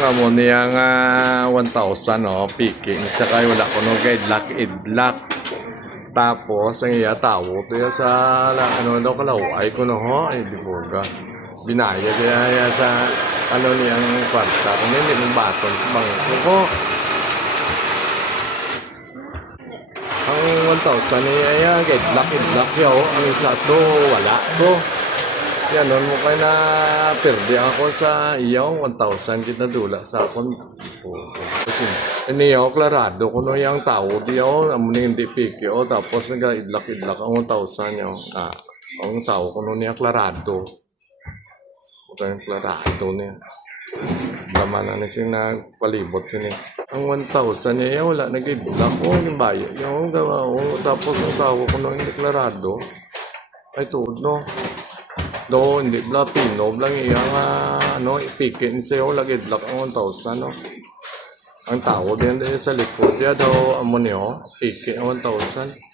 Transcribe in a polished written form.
nga mo niya nga 1,000 no, piki. Saka wala ko no guide lock idlock. Tapos ang iya tawo to sa ano daw kalaway ko no ho ay di boga. Binaya kaya sa ano niyang kwarta kung hindi ng baton bangko ko. Ang 1,000 niya guide lock idlock yaw. Ang isa to wala to. Yan, nun mo kayo na perde ako sa iyaw, 1,000 kita dula sa akong kasi iniyaw, klarado ko no yung tao diyaw, amo na hindi piki o tapos nag-idlak-idlak ang 1,000 yung ang tao ko no niya klarado ito yung klarado niya laman na siya nagpalibot siya ang 1,000 niya wala nag-idlak o yung bayo yung gawa o tapos ang tao ko no hindi klarado ay tuod no do hindi bla pino lang iyang ano ipikin sa'yo lagi blak ang 1,000 no ang tao din sa likod ya do amo niyo piki ang 1,000